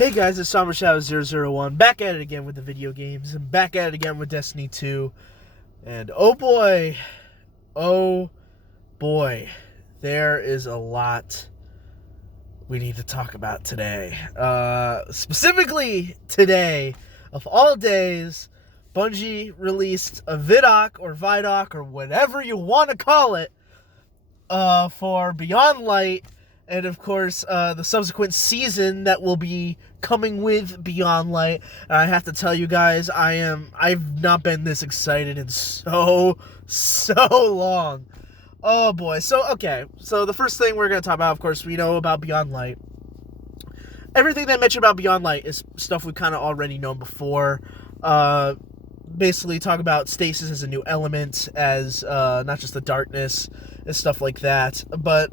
Hey guys, it's SomberShadow001, back at it again with the video games, and back at it again with Destiny 2, and oh boy, there is a lot we need to talk about today. Specifically today, of all days, Bungie released a Vidoc or whatever you want to call it, for Beyond Light, and of course, the subsequent season that will be coming with Beyond Light. And I have to tell you guys, I've not been this excited in so long. Oh boy. So the first thing we're going to talk about, of course, we know about Beyond Light. Everything they mentioned about Beyond Light is stuff we've kind of already known before. Basically talk about stasis as a new element, as not just the darkness and stuff like that, but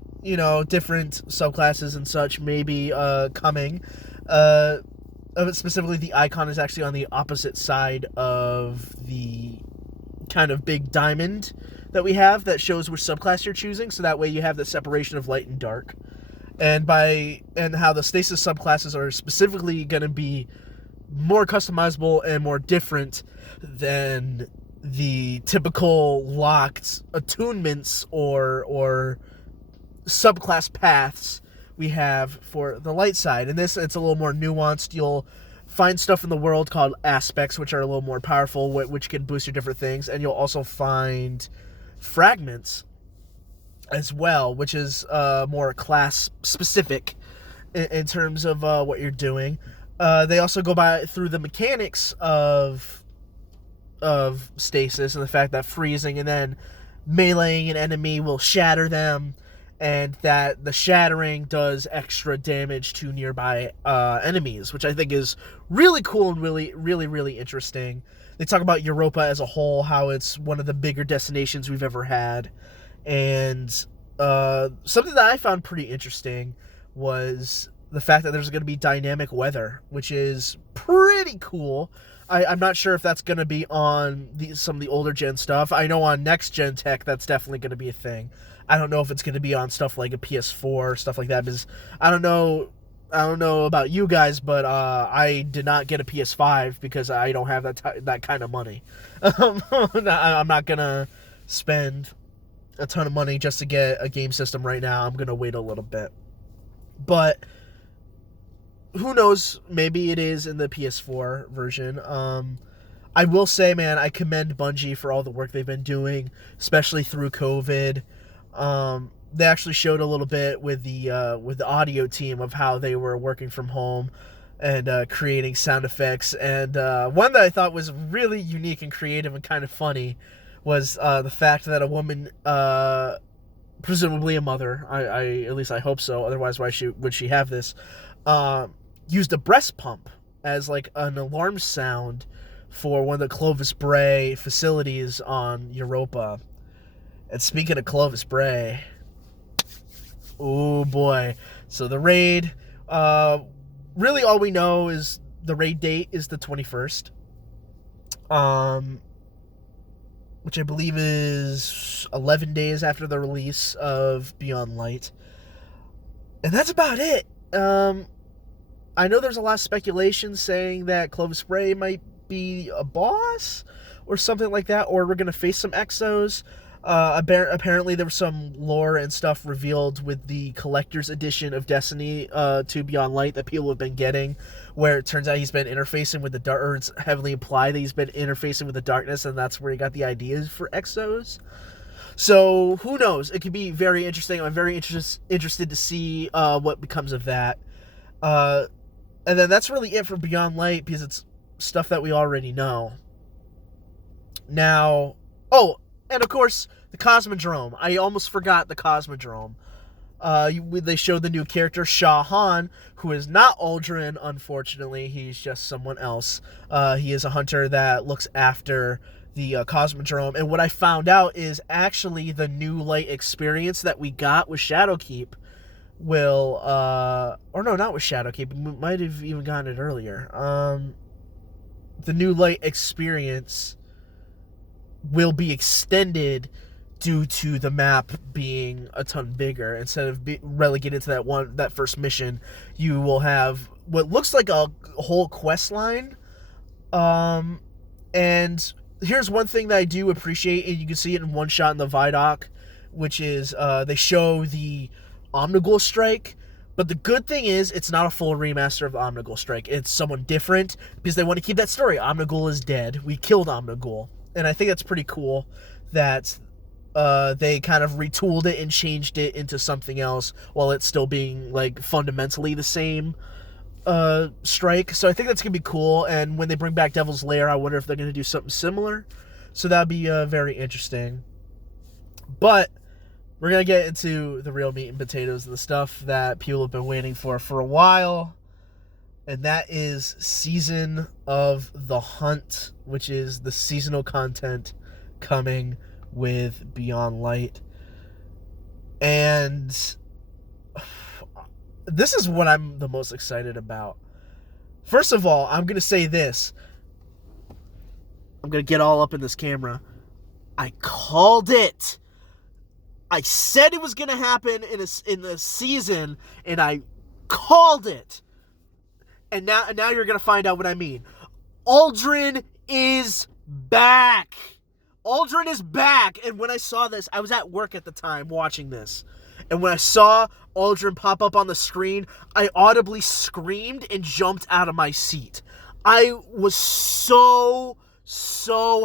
different subclasses and such may be coming. Specifically, the icon is actually on the opposite side of the kind of big diamond that we have that shows which subclass you're choosing, so that way you have the separation of light and dark. And how the stasis subclasses are specifically going to be more customizable and more different than the typical locked attunements or subclass paths we have for the light side. And this, it's a little more nuanced. You'll find stuff in the world called aspects, which are a little more powerful, which can boost your different things, and you'll also find fragments as well, which is more class specific in terms of what you're doing. They also go through the mechanics of stasis and the fact that freezing and then meleeing an enemy will shatter them, and that the shattering does extra damage to nearby enemies, which I think is really cool and really interesting. They talk about Europa as a whole, how it's one of the bigger destinations we've ever had, and something that I found pretty interesting was the fact that there's going to be dynamic weather, which is pretty cool. I'm not sure if that's going to be on some of the older gen stuff. I know on next gen tech that's definitely going to be a thing. I don't know if it's going to be on stuff like a PS4, stuff like that, because I don't know about you guys, but I did not get a PS5 because I don't have that kind of money. I'm not going to spend a ton of money just to get a game system right now. I'm going to wait a little bit. But who knows? Maybe it is in the PS4 version. I will say, man, I commend Bungie for all the work they've been doing, especially through COVID. They actually showed a little bit with the audio team of how they were working from home and creating sound effects. And one that I thought was really unique and creative and kind of funny was the fact that a woman, presumably a mother, I at least I hope so, otherwise why would she have this, used a breast pump as like an alarm sound for one of the Clovis Bray facilities on Europa. And speaking of Clovis Bray, oh boy, so the raid, really all we know is the raid date is the 21st, which I believe is 11 days after the release of Beyond Light, and that's about it. I know there's a lot of speculation saying that Clovis Bray might be a boss or something like that, or we're going to face some exos. Apparently there was some lore and stuff revealed with the collector's edition of Destiny to Beyond Light that people have been getting, where it turns out he's been interfacing with the dark, or it's heavily implied that he's been interfacing with the darkness, and that's where he got the ideas for exos. So who knows? It could be very interesting. I'm very interested to see what becomes of that. And then that's really it for Beyond Light, because it's stuff that we already know. Now, and of course, the Cosmodrome. I almost forgot the Cosmodrome. They showed the new character, Shah Han, who is not ULDREN, unfortunately. He's just someone else. He is a hunter that looks after the Cosmodrome. And what I found out is actually the new light experience that we got with Shadowkeep will, or no, not with Shadowkeep. We might have even gotten it earlier. The new light experience will be extended due to the map being a ton bigger. Instead of relegated to that first mission, you will have what looks like a whole quest line. And here's one thing that I do appreciate, and you can see it in one shot in the Vidoc, which is they show the Omnigul strike. But the good thing is, it's not a full remaster of Omnigul strike. It's someone different, because they want to keep that story. Omnigul is dead. We killed Omnigul. And I think that's pretty cool that they kind of retooled it and changed it into something else while it's still being, like, fundamentally the same strike. So I think that's going to be cool. And when they bring back Devil's Lair, I wonder if they're going to do something similar. So that'd be very interesting. But we're going to get into the real meat and potatoes and the stuff that people have been waiting for a while. And that is Season of the Hunt, which is the seasonal content coming with Beyond Light. And this is what I'm the most excited about. First of all, I'm going to say this. I'm going to get all up in this camera. I called it. I said it was going to happen in the season, and I called it. And now you're going to find out what I mean. ULDREN is back. ULDREN is back. And when I saw this, I was at work at the time watching this. And when I saw ULDREN pop up on the screen, I audibly screamed and jumped out of my seat. I was so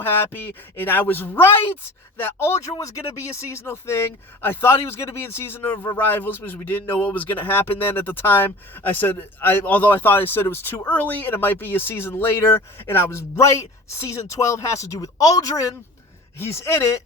happy, and I was right that ULDREN was going to be a seasonal thing. I thought he was going to be in Season of Arrivals because we didn't know what was going to happen then at the time. Although I thought I said it was too early and it might be a season later, and I was right. Season 12 has to do with ULDREN. He's in it.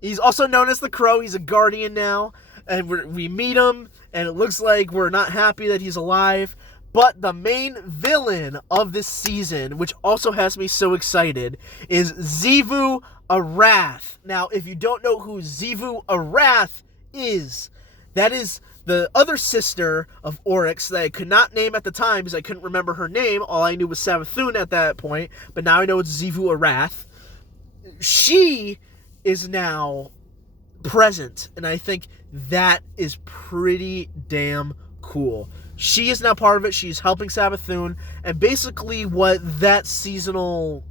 He's also known as the Crow. He's a guardian now, and we meet him, and it looks like we're not happy that he's alive. But the main villain of this season, which also has me so excited, is Xivu Arath. Now, if you don't know who Xivu Arath is, that is the other sister of Oryx that I could not name at the time because I couldn't remember her name. All I knew was Savathun at that point, but now I know it's Xivu Arath. She is now present, and I think that is pretty damn cool. She is now part of it. She's helping Savathun, and basically what that seasonal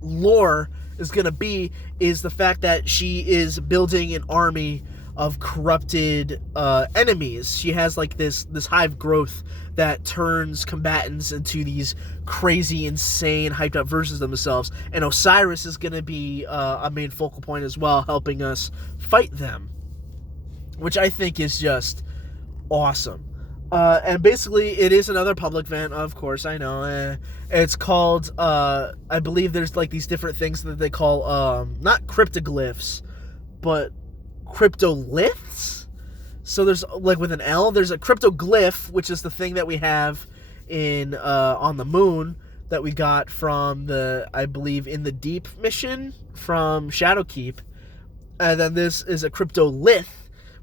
lore is going to be is the fact that she is building an army of corrupted enemies. She has like this hive growth that turns combatants into these crazy, insane, hyped up versions of themselves, and Osiris is going to be a main focal point as well, helping us fight them, which I think is just awesome. And basically, it is another public event, of course, I know. It's called, I believe there's like these different things that they call, not cryptoglyphs, but cryptoliths? So there's, like with an L, there's a cryptoglyph, which is the thing that we have in, on the moon, that we got from the, I believe, In the Deep mission from Shadowkeep. And then this is a cryptolith,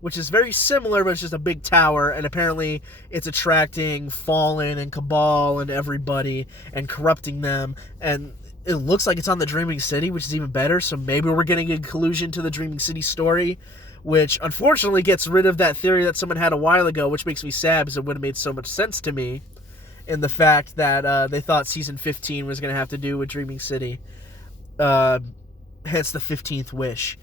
which is very similar, but it's just a big tower, and apparently it's attracting Fallen and Cabal and everybody and corrupting them, and it looks like it's on the Dreaming City, which is even better, so maybe we're getting a collusion to the Dreaming City story, which unfortunately gets rid of that theory that someone had a while ago, which makes me sad because it would have made so much sense to me, in the fact that they thought Season 15 was going to have to do with Dreaming City, hence the 15th wish.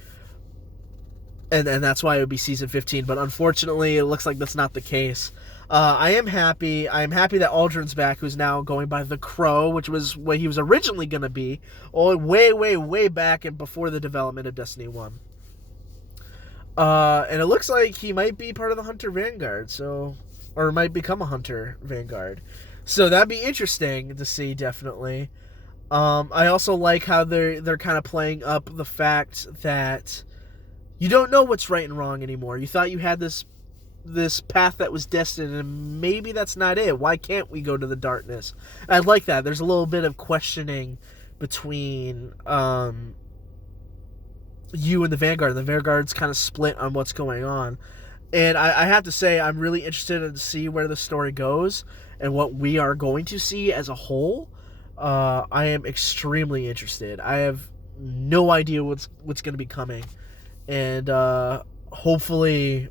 And that's why it would be Season 15, but unfortunately, it looks like that's not the case. I am happy. I am happy that ULDREN's back, who's now going by the Crow, which was what he was originally going to be, way back and before the development of Destiny 1. And it looks like he might be part of the Hunter Vanguard, or might become a Hunter Vanguard. So that'd be interesting to see, definitely. I also like how they're kind of playing up the fact that you don't know what's right and wrong anymore. You thought you had this path that was destined, and maybe that's not it. Why can't we go to the darkness? I like that. There's a little bit of questioning between you and the Vanguard. The Vanguard's kind of split on what's going on. And I have to say, I'm really interested to see where the story goes and what we are going to see as a whole. I am extremely interested. I have no idea what's going to be coming. And hopefully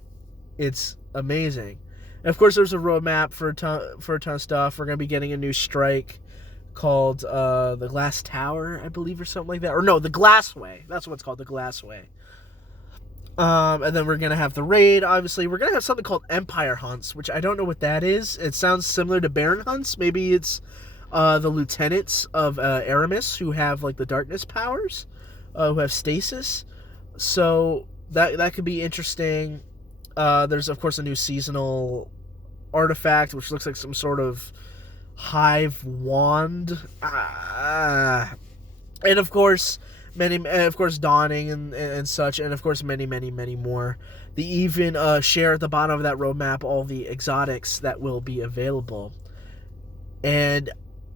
it's amazing. And of course, there's a roadmap for a ton of stuff. We're going to be getting a new strike called the Glass Tower, I believe, or something like that. Or no, the Glassway. That's what it's called, the Glassway. And then we're going to have the raid, obviously. We're going to have something called Empire Hunts, which I don't know what that is. It sounds similar to Baron Hunts. Maybe it's the lieutenants of Aramis who have, like, the darkness powers, who have stasis. So that could be interesting. There's, of course, a new seasonal artifact, which looks like some sort of hive wand. And, of course... Dawning and such, and of course many more. They even share at the bottom of that roadmap all the exotics that will be available. And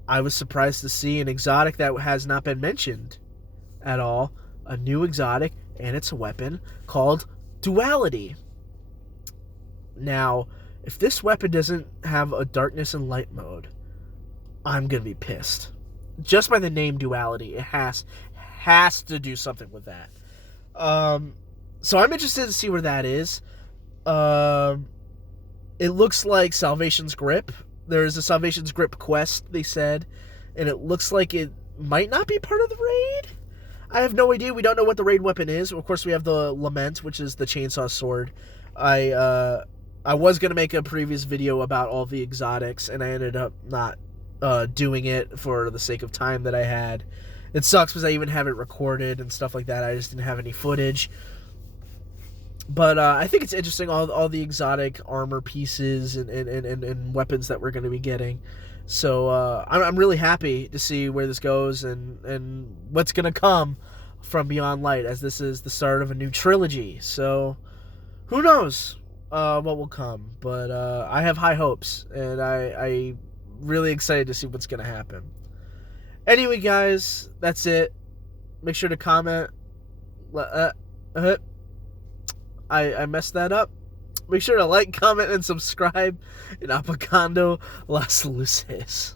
I was surprised to see an exotic that has not been mentioned at all. A new exotic, and it's a weapon called Duality. Now, if this weapon doesn't have a darkness and light mode, I'm gonna be pissed. Just by the name Duality, it has to do something with that. So I'm interested to see where that is. It looks like Salvation's Grip. There's a Salvation's Grip quest, they said, and it looks like it might not be part of the raid. I have no idea. We don't know what the raid weapon is. Of course, we have the Lament, which is the chainsaw sword. I was going to make a previous video about all the exotics, and I ended up not doing it for the sake of time that I had. It sucks because I even have it recorded and stuff like that. I just didn't have any footage. But I think it's interesting, all the exotic armor pieces and weapons that we're going to be getting. So I'm really happy to see where this goes and what's going to come from Beyond Light, as this is the start of a new trilogy. So who knows what will come. But I have high hopes, and I'm really excited to see what's going to happen. Anyway, guys, that's it. Make sure to comment. I messed that up. Make sure to like, comment, and subscribe. And Apagando Las Luces.